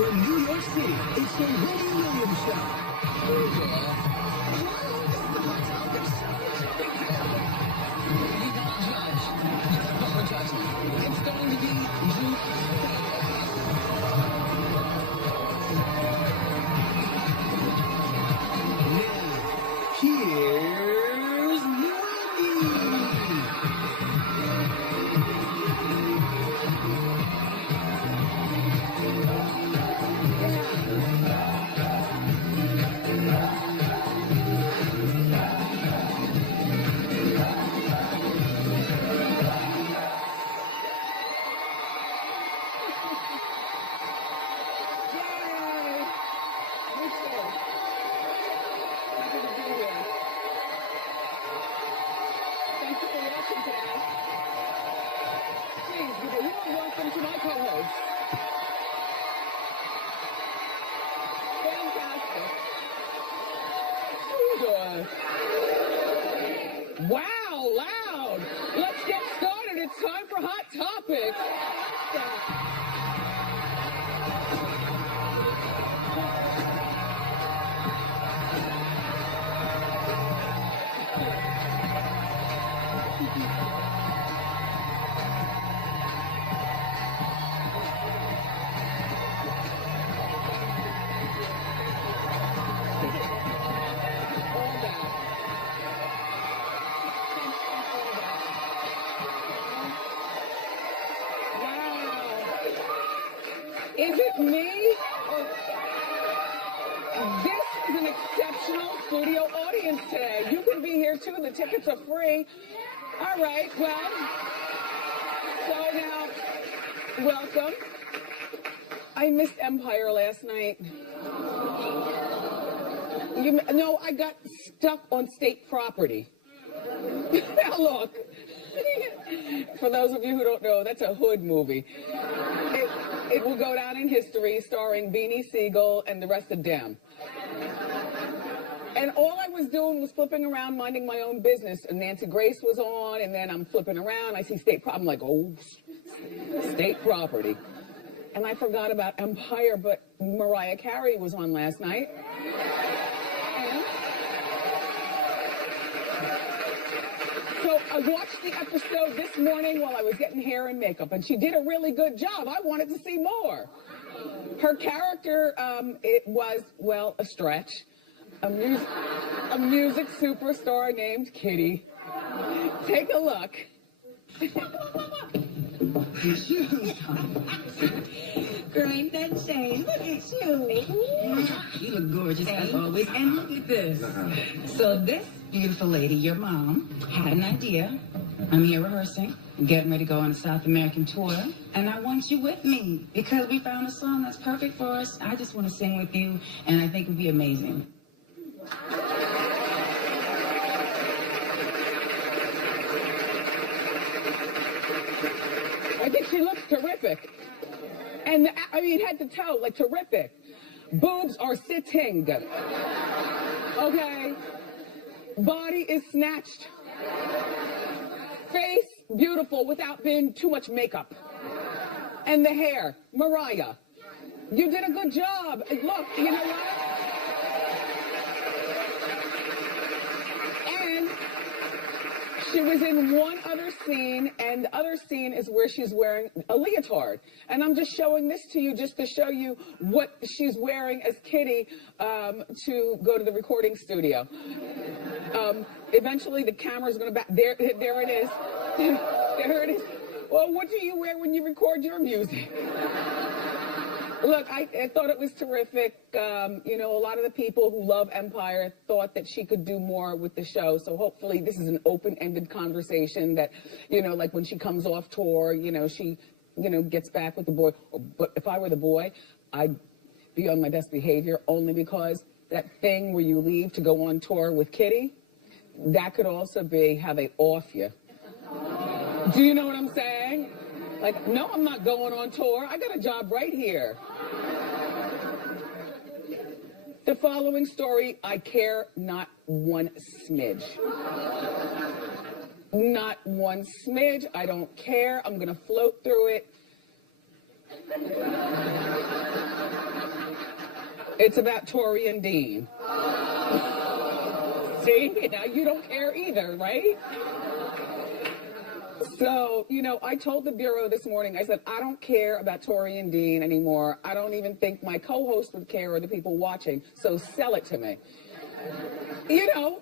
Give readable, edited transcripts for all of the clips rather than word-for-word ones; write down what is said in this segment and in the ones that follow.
From New York City, it's the Wendy Williams Show. It's going to be here's Wendy. Welcome to my co-host. Fantastic. Wow, loud. Let's get started. It's time for Hot Topics. Is it me? This is an exceptional studio audience today. You can be here too. The tickets are free. All right, well, so now, welcome. I missed Empire last night. No, I got stuck on state property. Now look, for those of you who don't know, that's a hood movie. It will go down in history, starring Beanie Siegel and the rest of them. And all I was doing was flipping around, minding my own business. And Nancy Grace was on, and then I'm flipping around. I see state property. I'm like, oh, state property. And I forgot about Empire, but Mariah Carey was on last night. So I watched the episode this morning while I was getting hair and makeup, and she did a really good job. I wanted to see more. Her character, it was, well, a stretch. A music superstar named Kitty. Take a look. Girl, ain't that shame? Look at you. You look gorgeous as always. And look at this. So this beautiful lady, your mom, had an idea. I'm here rehearsing, getting ready to go on a South American tour. And I want you with me because we found a song that's perfect for us. I just want to sing with you, and I think it would be amazing. I think she looks terrific. And, I mean, head to toe, like, terrific. Boobs are sitting. Okay? Body is snatched. Face, beautiful, without being too much makeup. And the hair, Mariah. You did a good job. Look, you know what? And she was in one other scene, and the other scene is where she's wearing a leotard. And I'm just showing this to you just to show you what she's wearing as Kitty to go to the recording studio. Eventually the camera's going to back. There it is. There it is. Well, what do you wear when you record your music? Look, I thought it was terrific. You know, a lot of the people who love Empire thought that she could do more with the show. So hopefully this is an open-ended conversation that, you know, like when she comes off tour, you know, she, you know, gets back with the boy. But if I were the boy, I'd be on my best behavior only because that thing where you leave to go on tour with Kitty, that could also be how they off you. Do you know what I'm saying? Like, no, I'm not going on tour. I got a job right here. The following story, I care not one smidge. Not one smidge. I don't care. I'm going to float through it. It's about Tori and Dean. See, now you don't care either, right? So, you know, I told the Bureau this morning, I said, I don't care about Tori and Dean anymore. I don't even think my co-host would care or the people watching. So sell it to me. You know,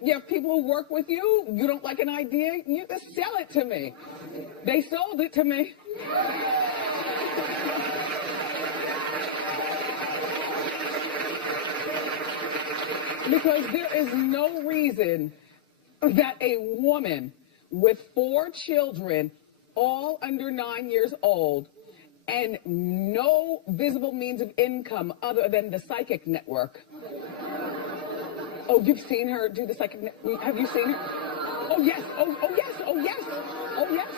you have people who work with you. You don't like an idea, you just sell it to me. They sold it to me. Because there is no reason that a woman with 4 children, all under 9 years old, and no visible means of income other than the psychic network. Oh, you've seen her do the psychic network? Have you seen her? Oh, yes. Oh, yes. Oh, yes. Oh, yes.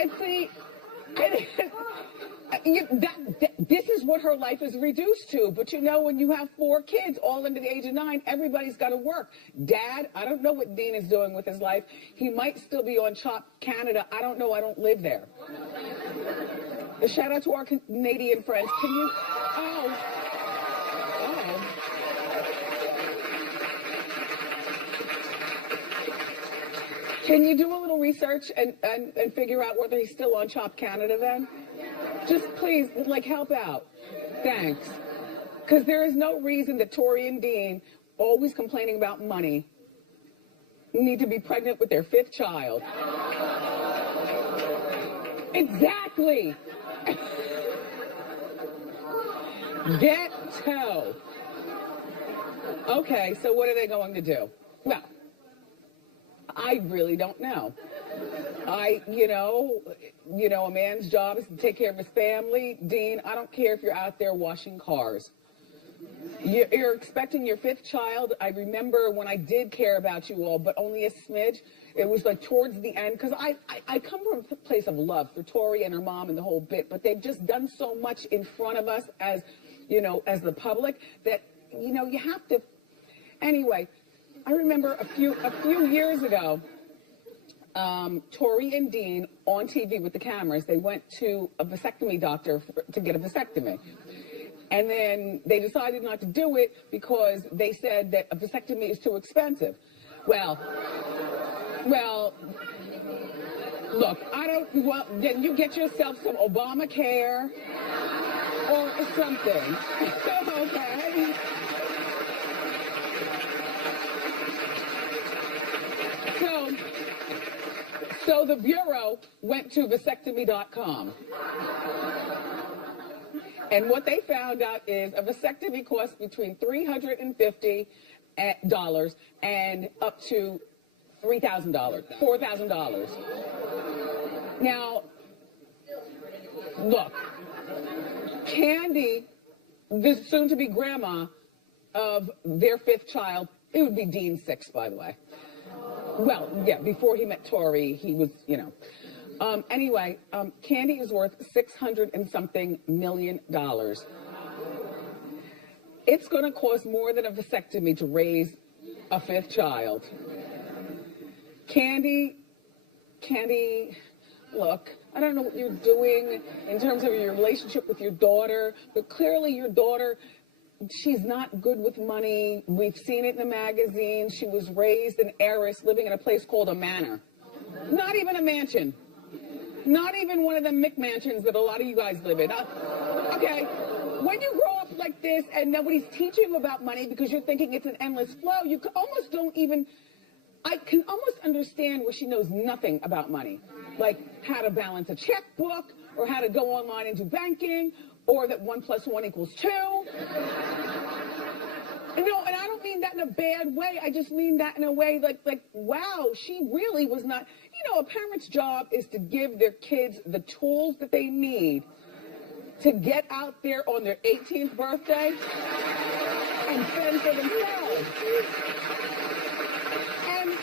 And see, this is what her life is reduced to. But you know, when you have 4 kids, all under the age of 9, everybody's got to work. Dad, I don't know what Dean is doing with his life. He might still be on Chop Canada. I don't know. I don't live there. Shout out to our Canadian friends. Can you? Oh. Can you do a little research and figure out whether he's still on Chop Canada then? Just please, like, help out. Thanks. Because there is no reason that Tori and Dean, always complaining about money, need to be pregnant with their 5th child. Exactly. Ghetto. Okay, so what are they going to do? Well, I really don't know. You know, a man's job is to take care of his family. Dean, I don't care if you're out there washing cars. You're expecting your 5th child. I remember when I did care about you all, but only a smidge. It was like towards the end, because I come from a place of love for Tori and her mom and the whole bit, but they've just done so much in front of us as, you know, as the public that, you know, you have to. Anyway, I remember a few years ago, Tori and Dean on TV with the cameras, they went to a vasectomy doctor to get a vasectomy. And then they decided not to do it because they said that a vasectomy is too expensive. Well, look, then you get yourself some Obamacare or something. Okay? So the Bureau went to vasectomy.com. And what they found out is a vasectomy costs between $350 and up to $3,000, $4,000. Now, look, Candy, the soon-to-be grandma of their 5th child, it would be Dean's 6th, by the way. Well, yeah, before he met Tori, he was, you know. Anyway, Candy is worth $600 and something million. It's going to cost more than a vasectomy to raise a 5th child. Candy, look, I don't know what you're doing in terms of your relationship with your daughter, but clearly your daughter, she's not good with money. We've seen it in the magazine. She was raised an heiress living in a place called a manor. Not even a mansion. Not even one of the McMansions that a lot of you guys live in. Okay, when you grow up like this and nobody's teaching you about money because you're thinking it's an endless flow, you almost don't even, I can almost understand where she knows nothing about money. Like how to balance a checkbook or how to go online and do banking or that 1 + 1 = 2. No, and I don't mean that in a bad way. I just mean that in a way like, wow, she really was not. You know, a parent's job is to give their kids the tools that they need to get out there on their 18th birthday and fend for themselves. And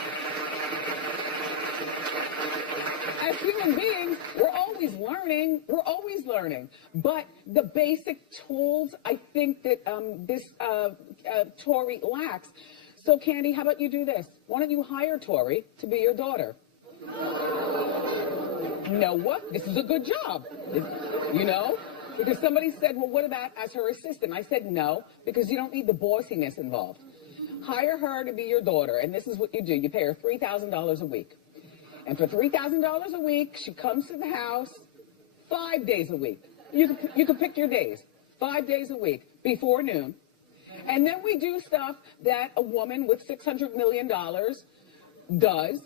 as human beings, we're always learning. We're always learning. But the basic tools, I think that this Tori lacks. So, Candy, how about you do this? Why don't you hire Tori to be your daughter? Noah, this is a good job, you know? Because somebody said, well, what about as her assistant? I said, no, because you don't need the bossiness involved. Hire her to be your daughter, and this is what you do. You pay her $3,000 a week. And for $3,000 a week, she comes to the house 5 days a week. You can pick your days. 5 days a week, before noon. And then we do stuff that a woman with $600 million does,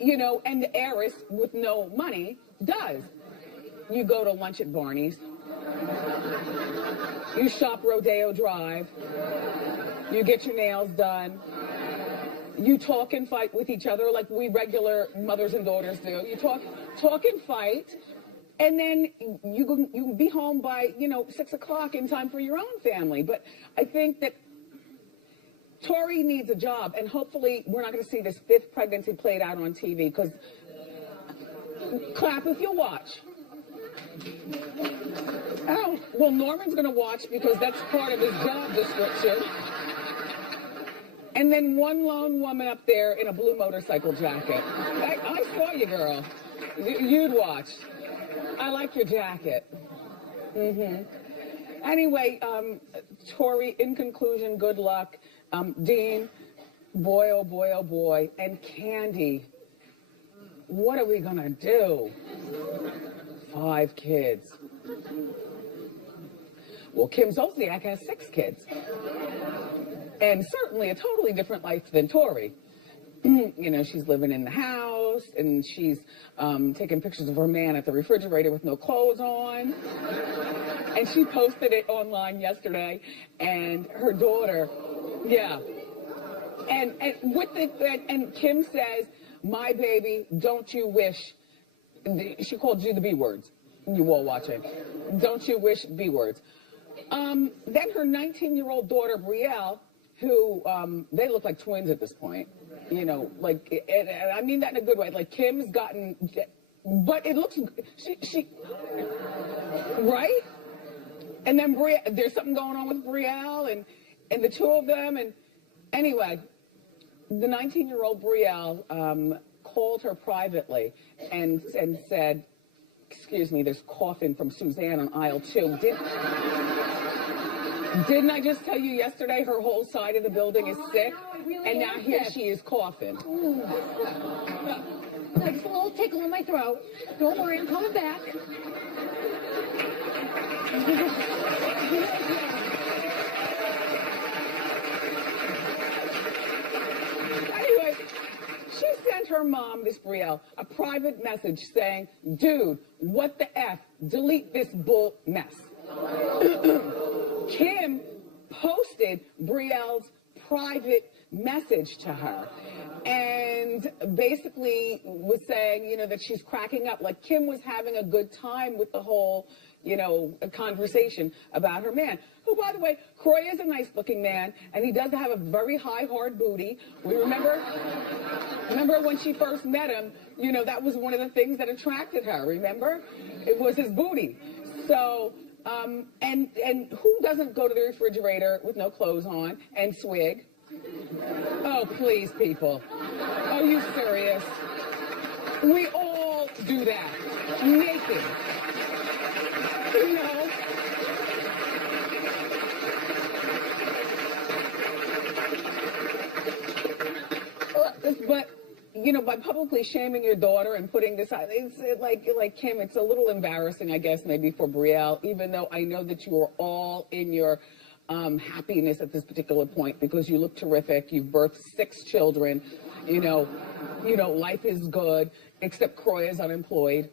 you know, and the heiress with no money does. You go to lunch at Barney's. You shop Rodeo Drive. You get your nails done. You talk and fight with each other like we regular mothers and daughters do. You talk and fight. And then you can be home by, 6 o'clock in time for your own family. But I think that Tori needs a job, and hopefully we're not going to see this 5th pregnancy played out on TV, because clap if you'll watch. Oh, well, Norman's going to watch because that's part of his job description. And then one lone woman up there in a blue motorcycle jacket. I saw you, girl. You'd watch. I like your jacket. Anyway, Tori, in conclusion, good luck. Dean, boy, oh boy, oh boy. And Candy, what are we gonna do? 5 kids. Well, Kim Zolciak has 6 kids. And certainly a totally different life than Tori. She's living in the house, and she's taking pictures of her man at the refrigerator with no clothes on. And she posted it online yesterday, and her daughter, yeah. And Kim says, my baby, don't you wish, she called you the B words, you all watching. Don't you wish B words. Then her 19-year-old daughter, Brielle, who, they look like twins at this point. And I mean that in a good way. Like, Kim's gotten, but it looks, she right? And then there's something going on with Brielle and the two of them. And anyway, the 19-year-old Brielle called her privately and said, excuse me, there's coughing from Suzanne on aisle 2. Didn't I just tell you yesterday her whole side of the building is sick? Really, and now here she is coughing. Like a little tickle in my throat. Don't worry, I'm coming back. Anyway, she sent her mom, this Brielle, a private message saying, dude, what the F? Delete this bull mess. Kim posted Brielle's private message to her and basically was saying, that she's cracking up. Like, Kim was having a good time with the whole, conversation about her man, who, by the way, Croy is a nice-looking man, and he does have a very high, hard booty. We remember when she first met him, that was one of the things that attracted her, remember? It was his booty. So, and who doesn't go to the refrigerator with no clothes on and swig? Oh, please, people. Are you serious? We all do that. Naked. But, by publicly shaming your daughter and putting this out, it's like Kim, it's a little embarrassing, I guess, maybe for Brielle, even though I know that you are all in your happiness at this particular point because you look terrific. You've birthed 6 children. Life is good, except Croy is unemployed.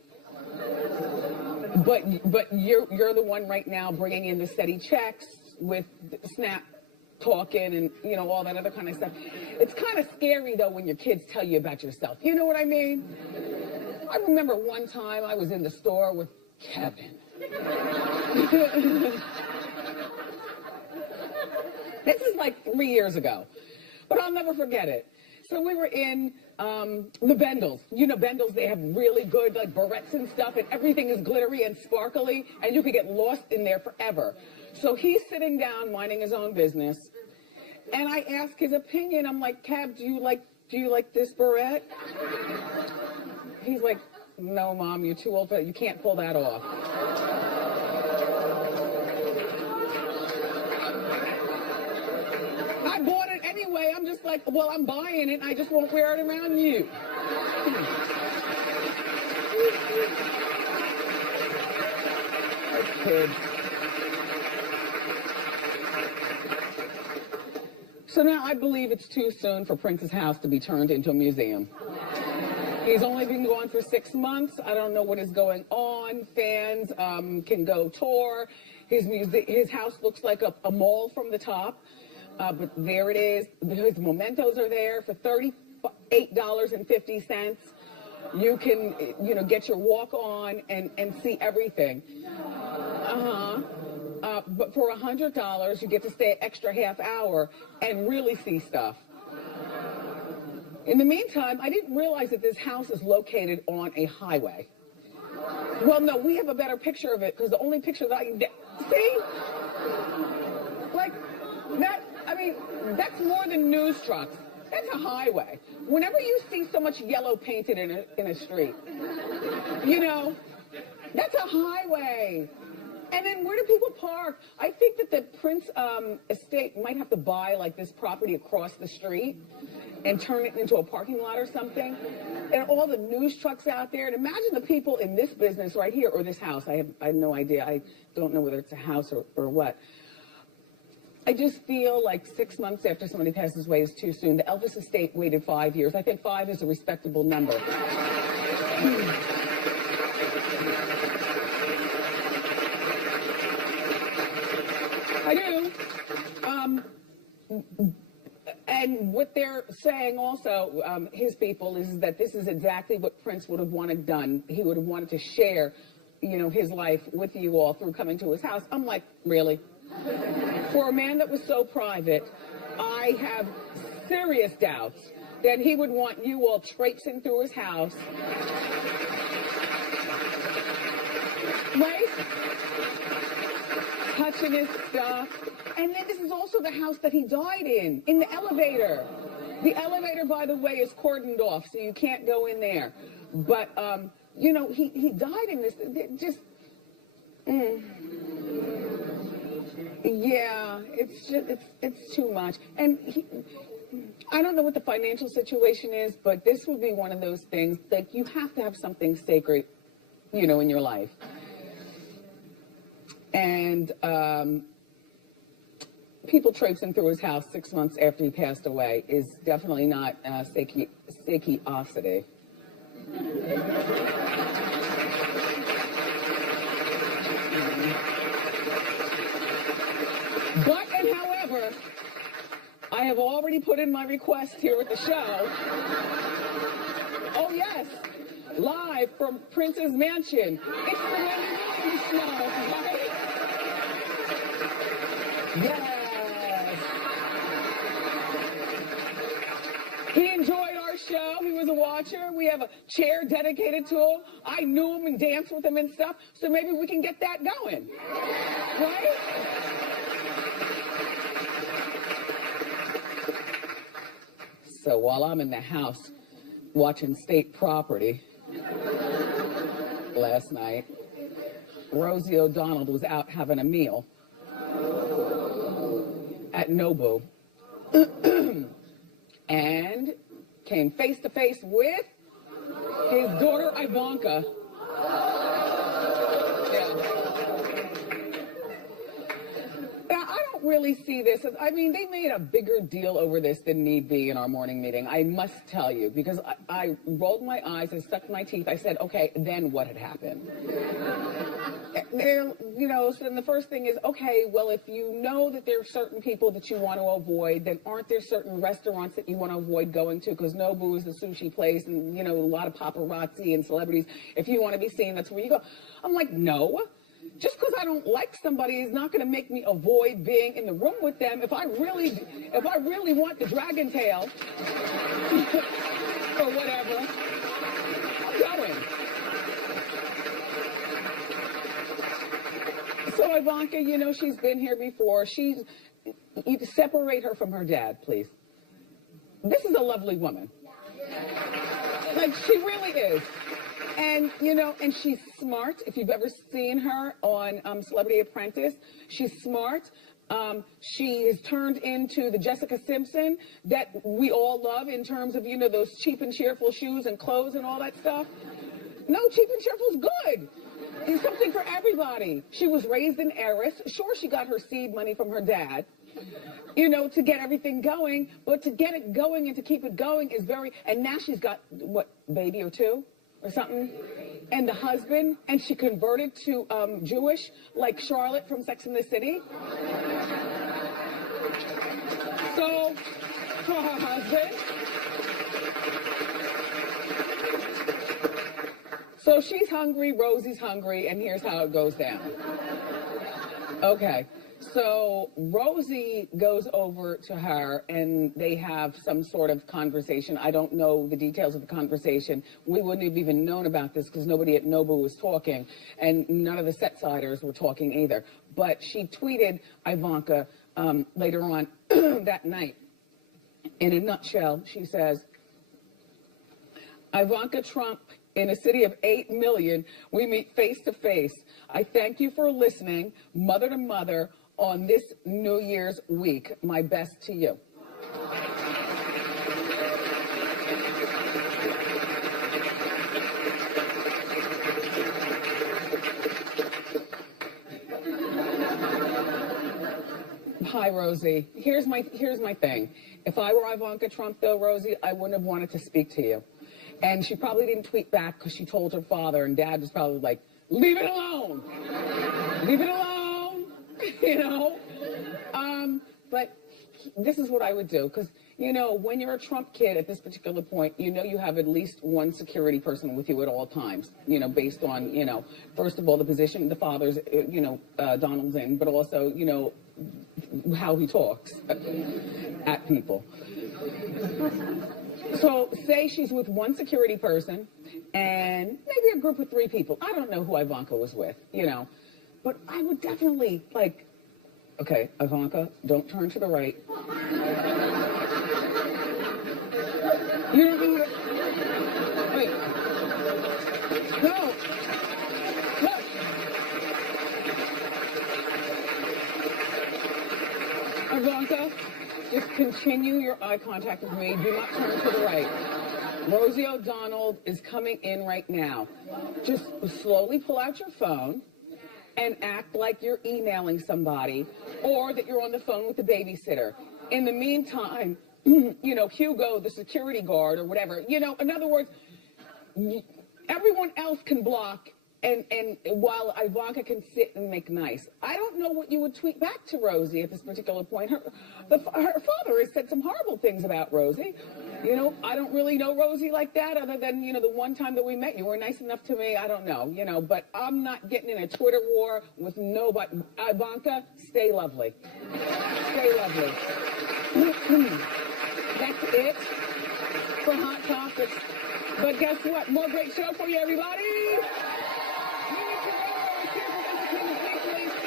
But you're the one right now bringing in the steady checks with Snap talking and, all that other kind of stuff. It's kind of scary, though, when your kids tell you about yourself. You know what I mean? I remember one time I was in the store with Kevin. This is like 3 years ago, but I'll never forget it. So we were in the Bendels. Bendels, they have really good, like, barrettes and stuff, and everything is glittery and sparkly, and you could get lost in there forever. So he's sitting down, minding his own business, and I ask his opinion. I'm like, Kev, do you like this barrette? He's like, no, Mom, you're too old for that. You can't pull that off. I bought it anyway. I'm just like, well, I'm buying it. I just won't wear it around you. Kid. So now I believe it's too soon for Prince's house to be turned into a museum. He's only been gone for 6 months. I don't know what is going on. Fans can go tour. His house looks like a mall from the top. But there it is. His mementos are there for $38.50. You can, get your walk on and see everything. But for $100, you get to stay an extra half hour and really see stuff. In the meantime, I didn't realize that this house is located on a highway. Well, no, we have a better picture of it because the only picture that I can get, see? Like, that, I mean, that's more than news trucks. That's a highway. Whenever you see so much yellow painted in a street, that's a highway. And then where do people park? I think that the Prince estate might have to buy like this property across the street and turn it into a parking lot or something. And all the news trucks out there. And imagine the people in this business right here or this house. I have no idea. I don't know whether it's a house or what. I just feel like 6 months after somebody passes away is too soon. The Elvis estate waited 5 years. I think 5 is a respectable number. I do. And what they're saying also, his people, is that this is exactly what Prince would have wanted done. He would have wanted to share, his life with you all through coming to his house. I'm like, really? For a man that was so private, I have serious doubts that he would want you all traipsing through his house. Right? Touching his stuff. And then this is also the house that he died in the elevator. The elevator, by the way, is cordoned off, so you can't go in there. But, he died in this, yeah, it's too much. And I don't know what the financial situation is, but this would be one of those things, like, you have to have something sacred, in your life. And people traipsing through his house 6 months after he passed away is definitely not Psychiosity. But, and however, I have already put in my request here at the show. Oh, yes. Live from Prince's mansion. It's the Wendy Archive show, right? Yes. He enjoyed our show. He was a watcher. We have a chair dedicated to him. I knew him and danced with him and stuff. So maybe we can get that going. Right? So while I'm in the house watching state property last night, Rosie O'Donnell was out having a meal at Nobu and came face to face with his daughter Ivanka. Now, I don't really see this as, I mean, they made a bigger deal over this than need be in our morning meeting, I must tell you, because I rolled my eyes, I sucked my teeth, I said, okay, then what had happened? So then the first thing is, okay, well, if you know that there are certain people that you want to avoid, then aren't there certain restaurants that you want to avoid going to? Because Nobu is a sushi place and, a lot of paparazzi and celebrities. If you want to be seen, that's where you go. I'm like, no. Just because I don't like somebody is not going to make me avoid being in the room with them. If I really want the dragon tail or whatever, I'm going. So Ivanka, she's been here before. You separate her from her dad, please. This is a lovely woman. Like, she really is. And, you know, and she's smart. If you've ever seen her on Celebrity Apprentice, she's smart. She has turned into the Jessica Simpson that we all love in terms of, you know, those cheap and cheerful shoes and clothes and all that stuff. No, cheap and cheerful's good. It's something for everybody. She was raised an heiress. Sure, she got her seed money from her dad, you know, to get everything going. But to get it going and to keep it going is very... And now she's got, what, baby or two or something? And the husband, and she converted to Jewish, like Charlotte from Sex and the City. So, for her husband. So she's hungry, Rosie's hungry, and here's how it goes down. Okay, so Rosie goes over to her, and they have some sort of conversation. I don't know the details of the conversation. We wouldn't have even known about this because nobody at Nobu was talking, and none of the set-siders were talking either. But she tweeted Ivanka later on that night. In a nutshell, she says, Ivanka Trump, in a city of 8 million, we meet face to face. I thank you for listening, mother to mother, on this New Year's week. My best to you. Hi, Rosie. Here's my thing. If I were Ivanka Trump, though, Rosie, I wouldn't have wanted to speak to you. And she probably didn't tweet back because she told her father, and Dad was probably like, leave it alone. Leave it alone, you know. But this is what I would do, because, you know, when you're a Trump kid at this particular point, you know you have at least one security person with you at all times, you know, based on, you know, first of all, the position the father's, you know, Donald's in, but also, you know, how he talks at people. So say she's with one security person and maybe a group of 3 people. I don't know who Ivanka was with, you know, but I would definitely, like, okay, Ivanka, don't turn to the right. You don't know what... Wait. No. Look. Ivanka, just continue your eye contact with me. Do not turn to the right. Rosie O'Donnell is coming in right now. Just slowly pull out your phone and act like you're emailing somebody or that you're on the phone with the babysitter. In the meantime, you know, Hugo, the security guard or whatever, you know, in other words, everyone else can block and while Ivanka can sit and make nice. I don't know what you would tweet back to Rosie at this particular point. Her father has said some horrible things about Rosie. You know, I don't really know Rosie like that other than, you know, the one time that we met. You were nice enough to me. I don't know, you know, but I'm not getting in a Twitter war with nobody. Ivanka, stay lovely. Stay lovely. That's it for Hot Topics. But guess what? More great show for you, everybody.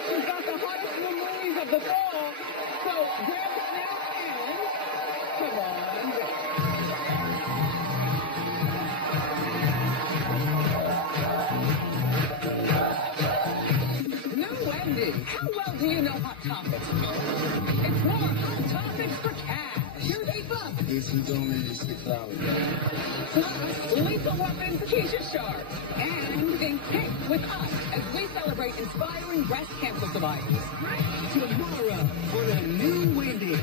She's got the hottest new movies of the fall. So grab it now and come on. New Wendy, how well do you know Hot Topics? It's more Hot Topics for cash. Here's $8. This is only $6. Plus, Lethal Weapons Keisha Sharp. And in pink with us as we celebrate inspiring breast cancer survivors. Tomorrow on a new Wendy.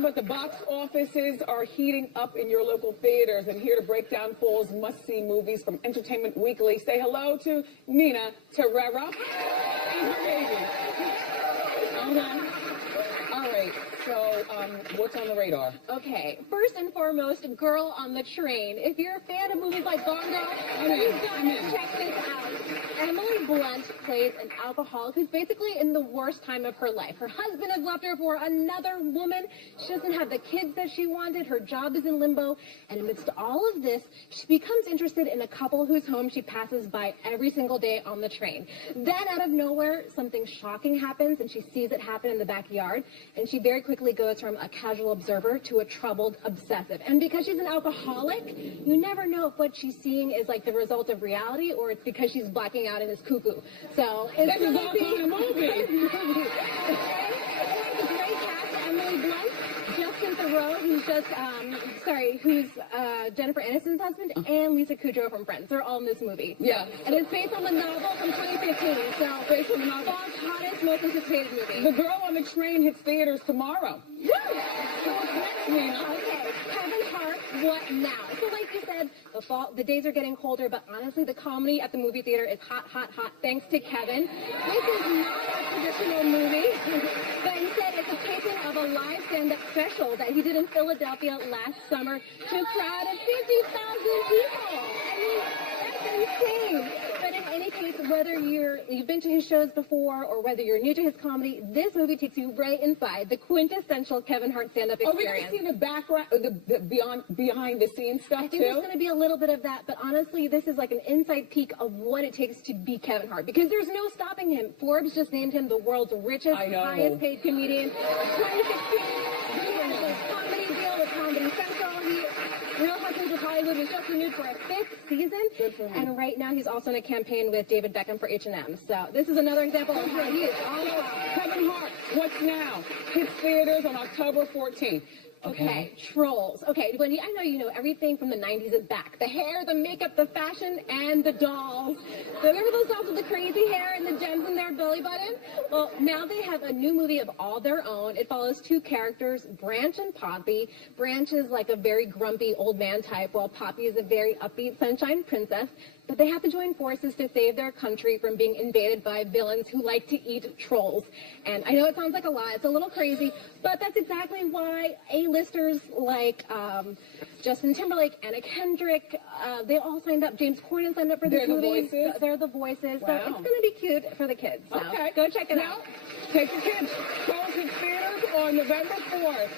But the box offices are heating up in your local theaters, and here to break down fall's must-see movies from Entertainment Weekly, say hello to Nina Terrera and her baby. Okay. All right. So, what's on the radar? Okay, first and foremost, Girl on the Train. If you're a fan of movies like Gone Girl, you've got to check this out. Emily Blunt plays an alcoholic who's basically in the worst time of her life. Her husband has left her for another woman. She doesn't have the kids that she wanted. Her job is in limbo. And amidst all of this, she becomes interested in a couple whose home she passes by every single day on the train. Then, out of nowhere, something shocking happens, and she sees it happen in the backyard. And she very quickly goes from a casual observer to a troubled obsessive. And because she's an alcoholic, you never know if what she's seeing is like the result of reality or it's because she's blacking out and is cuckoo. So it's This is all kind of movie. It's a great cast. Emily Blunt, Justin Theroux, who's Jennifer Aniston's husband, and Lisa Kudrow from Friends. They're all in this movie. Yeah. And it's based on the novel from 2015. So Based on the novel. Bob's hottest, most anticipated movie. The Girl on the Train hits theaters tomorrow. Woo! Okay, Kevin Hart, what now? So like you said, the days are getting colder, but honestly, the comedy at the movie theater is hot, hot, hot, thanks to Kevin. This is not a traditional movie, but instead it's a taping of a live stand-up special that he did in Philadelphia last summer to a crowd of 50,000 people. I mean, that's insane. But in any case, whether you've been to his shows before or whether you're new to his comedy, this movie takes you right inside the quintessential Kevin Hart stand-up Are we experience. going to see the background, the behind the scenes stuff I think there's going to be a little bit of that, but honestly, this is like an inside peek of what it takes to be Kevin Hart, because there's no stopping him. Forbes just named him the world's richest, highest paid comedian. 2016, he has a comedy deal with Comedy Central. Real Hustlers of Hollywood was just renewed for a 5th season, and right now he's also in a campaign with David Beckham for H&M. So this is another example of how he is all about. Kevin Hart, what's now? Hits theaters on October 14th. Okay, Trolls. Okay, Wendy, I know you know everything from the 90s is back. The hair, the makeup, the fashion, and the dolls. So remember those dolls with the crazy hair and the gems in their belly button? Well, now they have a new movie of all their own. It follows 2 characters, Branch and Poppy. Branch is like a very grumpy old man type, while Poppy is a very upbeat sunshine princess. But they have to join forces to save their country from being invaded by villains who like to eat trolls. And I know it sounds like a lot. It's a little crazy, but that's exactly why A-listers like Justin Timberlake, Anna Kendrick, they all signed up. James Corden signed up for this movie. They're the voices. Wow. So it's going to be cute for the kids. So go check it out. Take your kids. Trolls hit theaters on November 4th.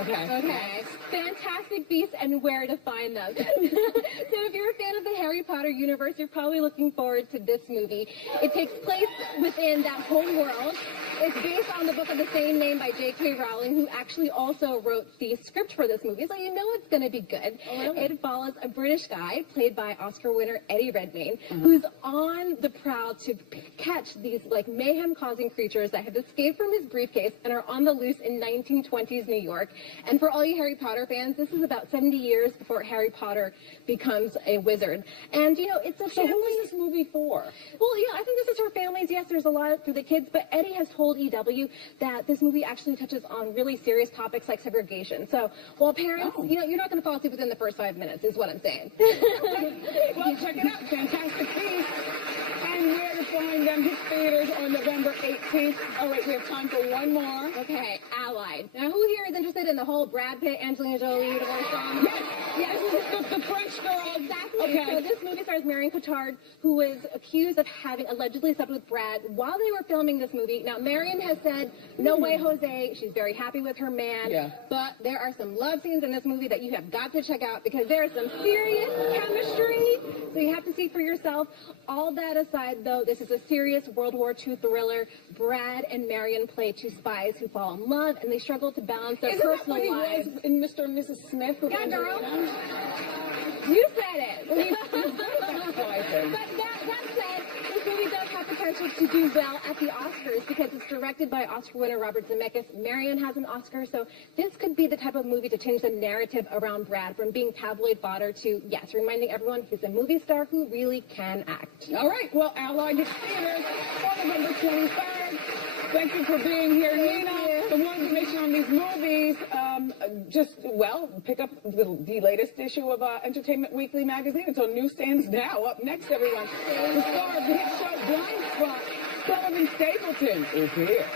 Okay. Fantastic Beasts and where to find them. So if you're a fan of the Harry Potter universe, you're probably looking forward to this movie. It takes place within that whole world. It's based on the book of the same name by J.K. Rowling, who actually also wrote the script for this movie, so you know it's going to be good. It follows a British guy, played by Oscar winner Eddie Redmayne, who's on the prowl to catch these like mayhem-causing creatures that have escaped from his briefcase and are on the loose in 1920s New York. And for all you Harry Potter fans, this is about 70 years before Harry Potter becomes a wizard. And, you know, it's a So who is this movie for? Well, yeah, I think this is for families. Yes, there's a lot for the kids, but Eddie has told EW that this movie actually touches on really serious topics like segregation. So while parents, you know, you're not going to fall asleep within the first 5 minutes, is what I'm saying. Well, check it out. Fantastic Beasts. And where to find them hit theaters on November 18th. Oh, wait, we have time for one more. Okay, Allied. Now, who here is interested in the whole Brad Pitt, Angelina Jolie divorce song? Yes, the French girl. Exactly. Okay. So this movie stars Marion Cotillard, who was accused of having allegedly slept with Brad while they were filming this movie. Now, Marion has said, no way, Jose. She's very happy with her man. Yeah. But there are some love scenes in this movie that you have got to check out because there is some serious chemistry. So you have to see for yourself. All that aside, though, this is a serious World War II thriller. Brad and Marion play 2 spies who fall in love, and they struggle to balance their personal Isn't that what lives. he was in Mr. and Mrs. Smith? With Yeah, girl. Angelina? You said it. But But that said, this movie does have potential to do well at the Oscars because it's directed by Oscar winner Robert Zemeckis. Marion has an Oscar, so this could be the type of movie to change the narrative around Brad from being tabloid fodder to, yes, reminding everyone he's a movie star who really can act. All right. Well, Allied hits theaters on November 23rd. Thank you for being here, Nina. For more information on these movies, pick up the latest issue of Entertainment Weekly magazine. It's on newsstands now. Up next, everyone, the star of the hit show Blind Spot, Sullivan Stapleton, is here.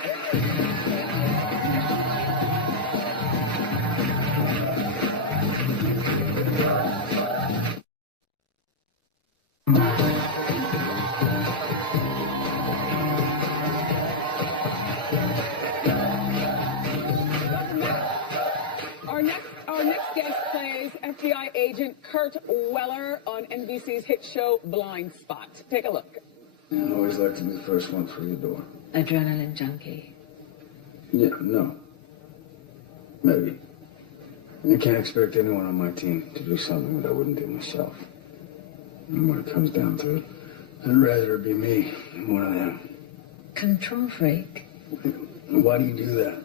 Kurt Weller on NBC's hit show Blind Spot. Take a look. I always like to be the first one through the door. Adrenaline junkie. Yeah, no. Maybe. I can't expect anyone on my team to do something that I wouldn't do myself. And when it comes down to it, I'd rather it be me than one of them. Control freak. Why do you do that?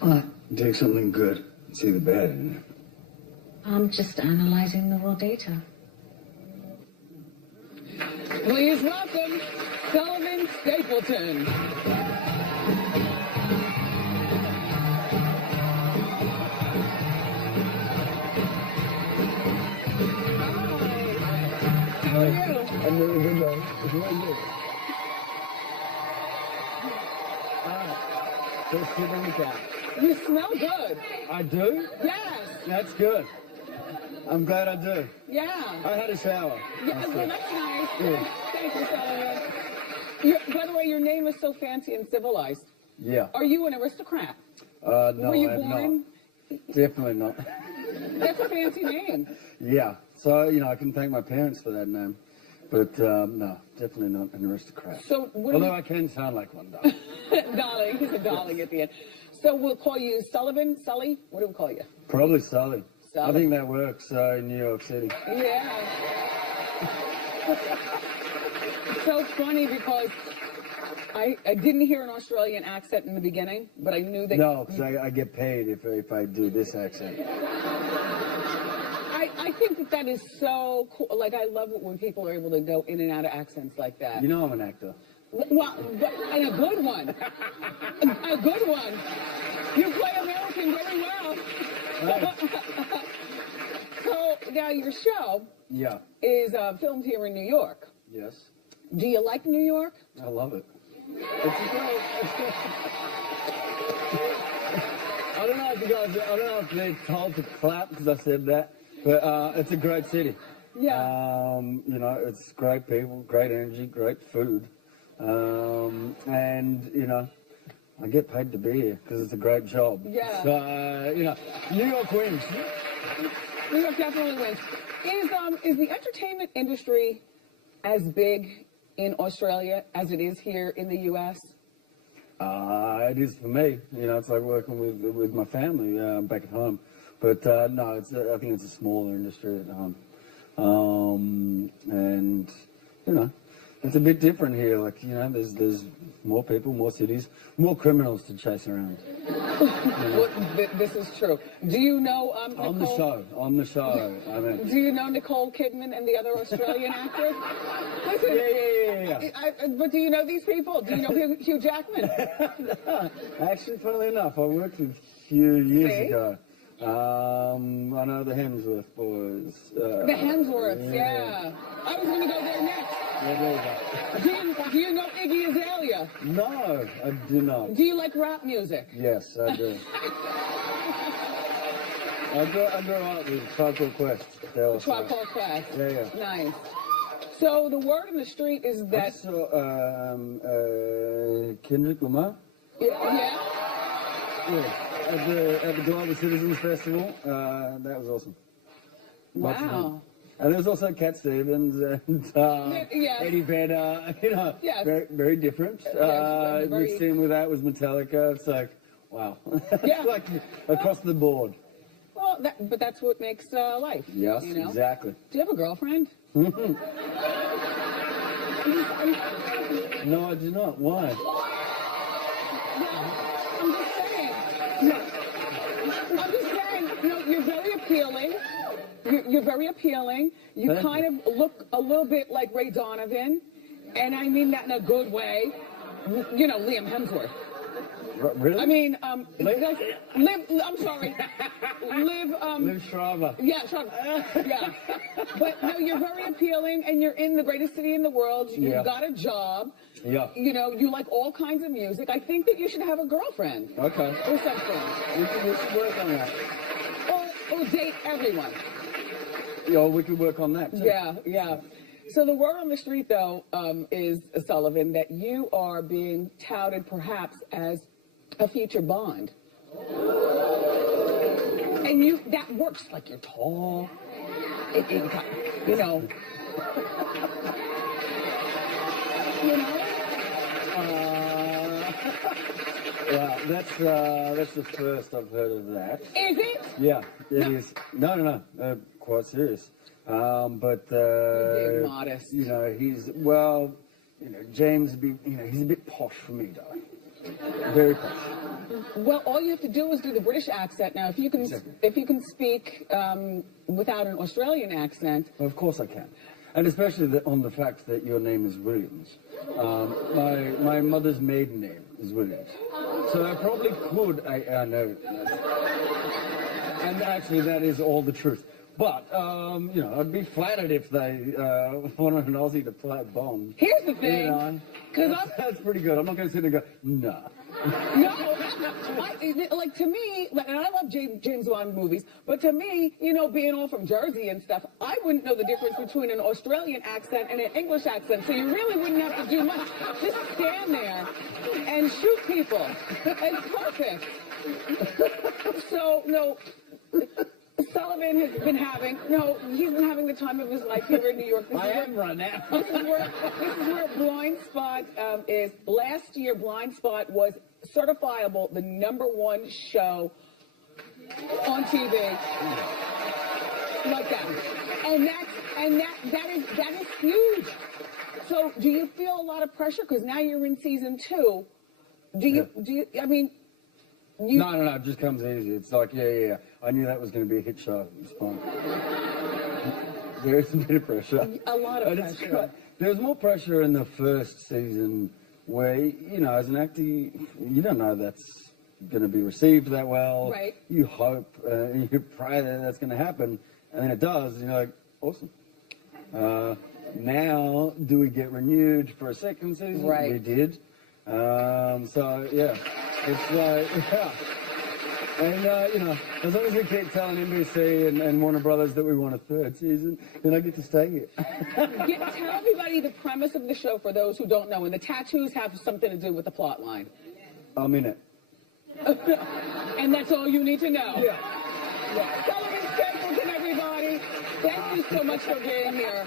What? You take something good and see the bad in it. I'm just analyzing the raw data. Please welcome Sullivan Stapleton. How are you? I'm really good, though. It's really good. Let's sit on the couch. You smell good. I do? Yes. That's good. I'm glad I do. Yeah. I had a shower. Yeah, well, that's nice. Yeah. Thank you, Sullivan. By the way, your name is so fancy and civilized. Yeah. Are you an aristocrat? No, Were you I have born? not. Definitely not. That's a fancy name. Yeah. So, I can thank my parents for that name. But, no, definitely not an aristocrat. So, what Although I can sound like one, though. Darling. He's a darling at the end. So we'll call you Sullivan, Sully? What do we call you? Probably Sully. Sully. I think that works in New York City. Yeah. It's so funny because I didn't hear an Australian accent in the beginning, but I knew that... No, because I get paid if I do this accent. I think that is so cool. Like, I love it when people are able to go in and out of accents like that. You know I'm an actor. Well, and a good one. A good one. You play American very well. Right. So, now your show Yeah. is filmed here in New York. Yes. Do you like New York? I love it. It's great. I don't know if you guys, I don't know if they're told to clap because I said that, but it's a great city. Yeah. It's great people, great energy, great food. And, I get paid to be here because it's a great job. Yeah. So, New York wins. New York definitely wins. Is the entertainment industry as big in Australia as it is here in the U.S.? It is for me. It's like working with my family back at home. But no, I think it's a smaller industry at home. And it's a bit different here. Like there's more people, more cities, more criminals to chase around. Well, this is true. Do you know Nicole? On the show. I mean. Do you know Nicole Kidman and the other Australian actress? Listen, Yeah. But do you know these people? Do you know Hugh Jackman? Actually, funnily enough, I worked with Hugh years ago. I know the Hemsworth boys. The Hemsworths, yeah. I was going to go there next. Yeah, there you go. Do you know Iggy Azalea? No, I do not. Do you like rap music? Yes, I do. I grew up with Tribe Called Quest. Tribe Called Quest. Yeah. Nice. So the word on the street is I that... saw Kendrick Lamar. Yeah? Yeah, at the Global Citizens Festival. That was awesome. Lots of Wow. fun. And there's also Cat Stevens and Yes. Eddie Vedder. Yes. Very, very different. Yes, very- Mixed in with that was Metallica. It's like, wow. Yeah. It's like across the board. Well, but that's what makes life. Yes, you know? exactly. Do you have a girlfriend? No, I do not. Why? I'm just saying, you're very appealing. You're very appealing. You Thank kind of look a little bit like Ray Donovan, and I mean that in a good way. Liam Hemsworth. Really? I mean, Liv? I'm sorry. Liv Schreiber. Yeah, Sean. Yeah. But no, you're very appealing, and you're in the greatest city in the world. You've got a job. Yeah. You like all kinds of music. I think that you should have a girlfriend. Okay. Or something. We should work on that. Or date everyone. Yeah, we could work on that too. Yeah. So the word on the street, though, is, Sullivan, that you are being touted perhaps as a future Bond. And that works. Like, you're tall, You know. You know? Well, that's the first I've heard of that. Is it? Yeah, it is. No, quite serious. But You're being modest. you know, James, he's a bit posh for me, though. Very posh. Well, all you have to do is do the British accent. Now, if you can, if you can speak without an Australian accent. Well, of course I can. And especially on the fact that your name is Williams. My mother's maiden name is Williams. So I probably could, I know. And actually, that is all the truth. But, I'd be flattered if they wanted an Aussie to play Bond. Here's the thing. That's pretty good. I'm not going to sit there and go, nah. No, like to me, and I love James Bond movies, but to me, being all from Jersey and stuff, I wouldn't know the difference between an Australian accent and an English accent, so you really wouldn't have to do much. Just stand there and shoot people. It's perfect. So, no, Sullivan has been having, he's been having the time of his life here in New York. I am right now. This is where Blind Spot is. Last year, Blind Spot was certifiable the #1 show on TV. Like that. And that is huge. So do you feel a lot of pressure? Because now you're in season 2. No, it just comes easy. It's like, yeah. I knew that was going to be a hit show. It's fine. There is a bit of pressure. A lot of pressure. There's more pressure in the first season where, as an actor, you don't know that's going to be received that well. Right. You hope, you pray that that's going to happen, and then it does, and you're like, awesome. Now, do we get renewed for a second season? Right. We did. So, yeah. It's like, yeah. And, as long as we keep telling NBC and Warner Brothers that we want a 3rd season, then I get to stay here. Tell everybody the premise of the show for those who don't know, and the tattoos have something to do with the plot line. I'm in it. And that's all you need to know. Yeah. Sullivan Stapleton, everybody. Thank you so much for being here.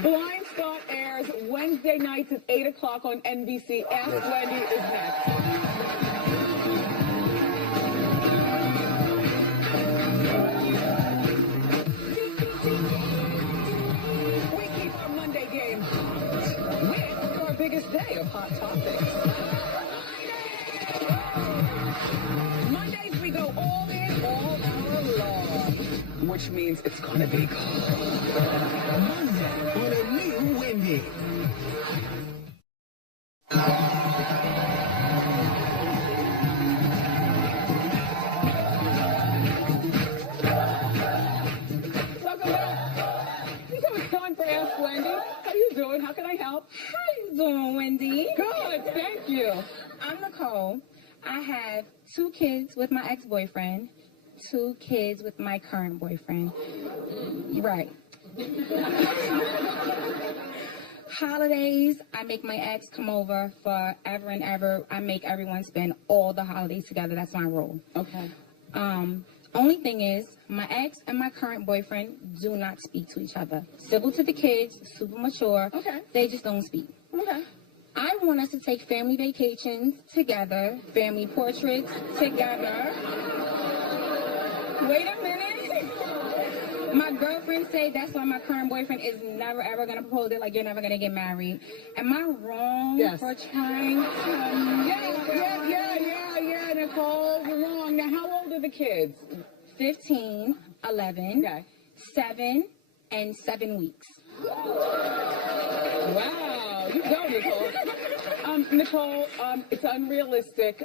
Blind Spot airs Wednesday nights at 8 o'clock on NBC. Ask Wendy is next. Biggest day of hot topics. Mondays we go all in, all hour long, which means it's gonna be cool. Monday on a new Wendy. Welcome back. So it's time for Ask Wendy. How you doing? How can I help? How you doing, Wendy? Good, thank you. I'm Nicole. I have 2 kids with my ex-boyfriend, 2 kids with my current boyfriend. Right. Holidays, I make my ex come over forever and ever. I make everyone spend all the holidays together. That's my rule. Okay. Only thing is, my ex and my current boyfriend do not speak to each other. Civil to the kids, super mature. Okay. They just don't speak. Okay. I want us to take family vacations together, family portraits together. Wait a minute. My girlfriend said that's why my current boyfriend is never ever gonna propose it, like you're never gonna get married. Am I wrong for trying to Yeah, Nicole, you're wrong. Now, how old are the kids? 15, 11, 7, and 7 weeks. Wow, you go, Nicole. Nicole, it's unrealistic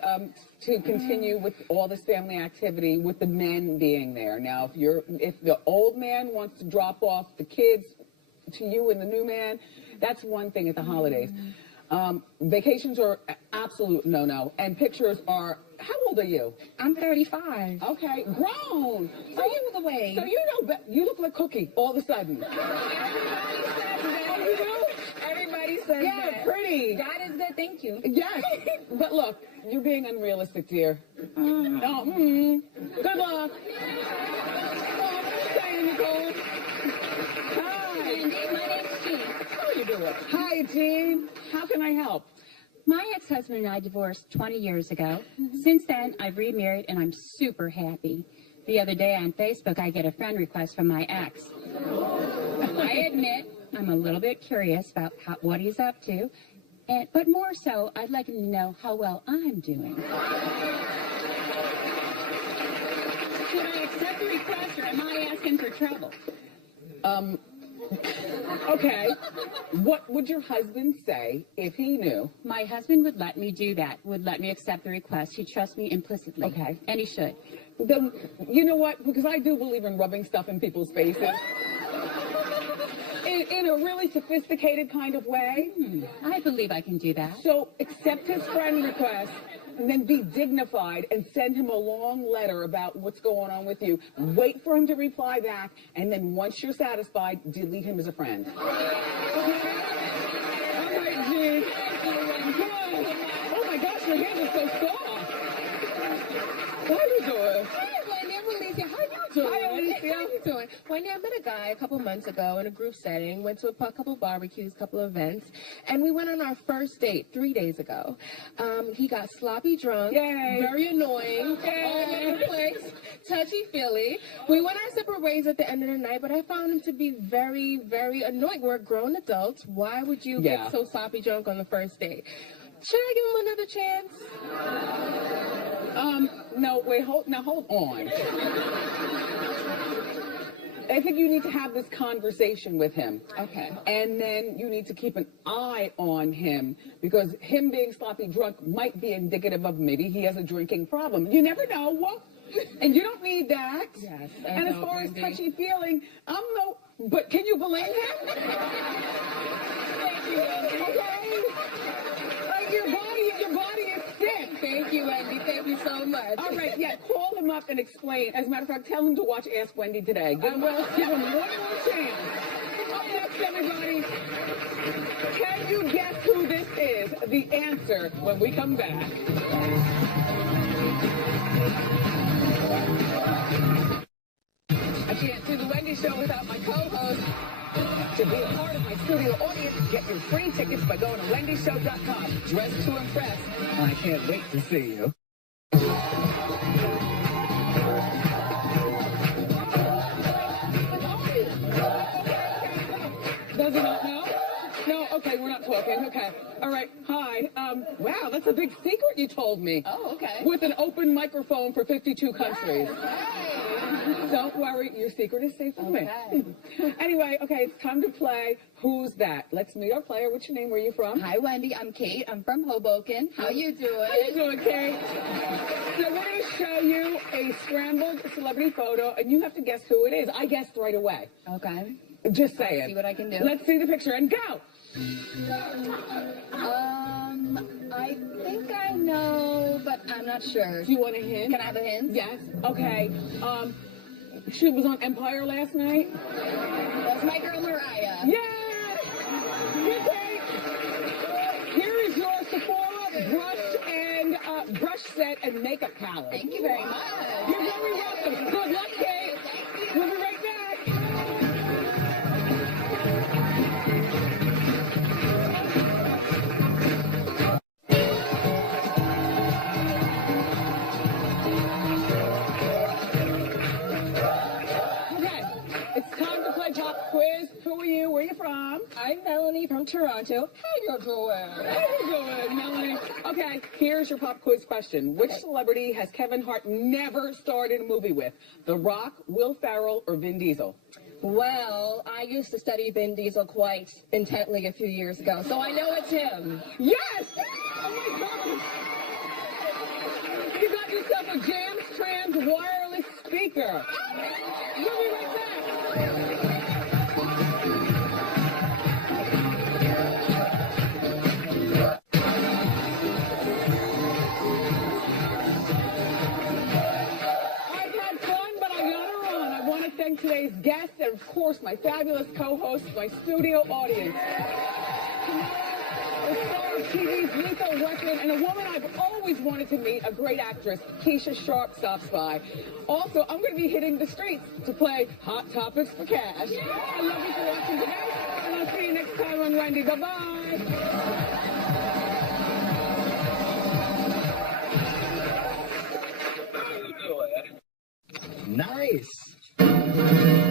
to continue with all this family activity with the men being there. Now, if the old man wants to drop off the kids to you and the new man, that's one thing at the holidays. Vacations are absolute no-no, and pictures are. How old are you? I'm 35. Okay, grown. So you the way. So you look like Cookie all of a sudden. Everybody says that. Yeah, pretty. God is good, thank you. Yes, but look, you're being unrealistic, dear. No, good luck. Stay, Nicole. do it. Hi, Jean. How can I help? My ex-husband and I divorced 20 years ago. Since then, I've remarried, and I'm super happy. The other day on Facebook, I get a friend request from my ex. I admit I'm a little bit curious about what he's up to, but more so, I'd like him to know how well I'm doing. Should I accept the request, or am I asking for trouble? Okay. What would your husband say if he knew? My husband would let me do that, would let me accept the request. He trusts me implicitly. Okay. And he should. Then, you know what? Because I do believe in rubbing stuff in people's faces. In a really sophisticated kind of way. I believe I can do that. So accept his friend request and then be dignified and send him a long letter about what's going on with you. Wait for him to reply back, and then once you're satisfied, delete him as a friend. Okay? All right, Jean. Come on. Oh my gosh, your hands are so soft. How are you doing? Hi, Wendy. I'm Alicia. How are you doing? Hi, Alicia. How are you doing? Wendy, I met a guy a couple months ago in a group setting, went to a couple barbecues, couple events, and we went on our first date 3 days ago. He got sloppy drunk, Yay. very annoying, all over the place, touchy-feely. We went our separate ways at the end of the night, but I found him to be very, very annoying. We're grown adults. Why would you get so sloppy drunk on the first date? Should I give him another chance? No, wait, hold on. I think you need to have this conversation with him. Okay. And then you need to keep an eye on him, because him being sloppy drunk might be indicative of maybe he has a drinking problem. You never know. And you don't need that. Yes. And as far as touchy-feeling, but can you blame him? Your body is sick. Thank you, Wendy. Thank you so much. All right, call him up and explain. As a matter of fact, tell him to watch Ask Wendy today. Give him one more chance. Up next, everybody. Can you guess who this is? The answer when we come back. I can't do the Wendy Show without my co-host. To be a part of my studio audience, get your free tickets by going to wendyshow.com. Dress to impress. I can't wait to see you. Does he not know? No? Okay, we're not talking. Okay. All right. Hi. Wow, that's a big secret you told me. Oh, okay. With an open microphone for 52 countries. Don't worry, your secret is safe with me. Anyway, okay, it's time to play Who's That? Let's meet our player. What's your name? Where are you from? Hi, Wendy. I'm Kate. I'm from Hoboken. How you doing? How you doing, Kate? So we're going to show you a scrambled celebrity photo, and you have to guess who it is. I guessed right away. Okay. Just say it. See what I can do. Let's see the picture and go. I think I know, but I'm not sure. Do you want a hint? Can I have a hint? Yes. Okay. She was on Empire last night. That's my girl Mariah. Yes! Okay. Here is your Sephora brush set and makeup palette. Thank you very much. You're very welcome. Good luck, Kate. We'll be right back. Pop quiz. Who are you? Where are you from? I'm Melanie from Toronto. How you doing? How you doing, Melanie? Okay, here's your pop quiz question. Which celebrity has Kevin Hart never starred in a movie with? The Rock, Will Ferrell, or Vin Diesel? Well, I used to study Vin Diesel quite intently a few years ago, so I know it's him. Yes! Oh my God! You got yourself a Jams Trans wireless speaker. We'll be right back. Thank today's guests and, of course, my fabulous co-hosts, my studio audience. Tomorrow, the star of TV's Lethal Weapon and a woman I've always wanted to meet, a great actress, Keisha Sharp, stops by. Also, I'm going to be hitting the streets to play Hot Topics for Cash. I love you for watching today. and I'll see you next time on Wendy. Bye-bye. Nice.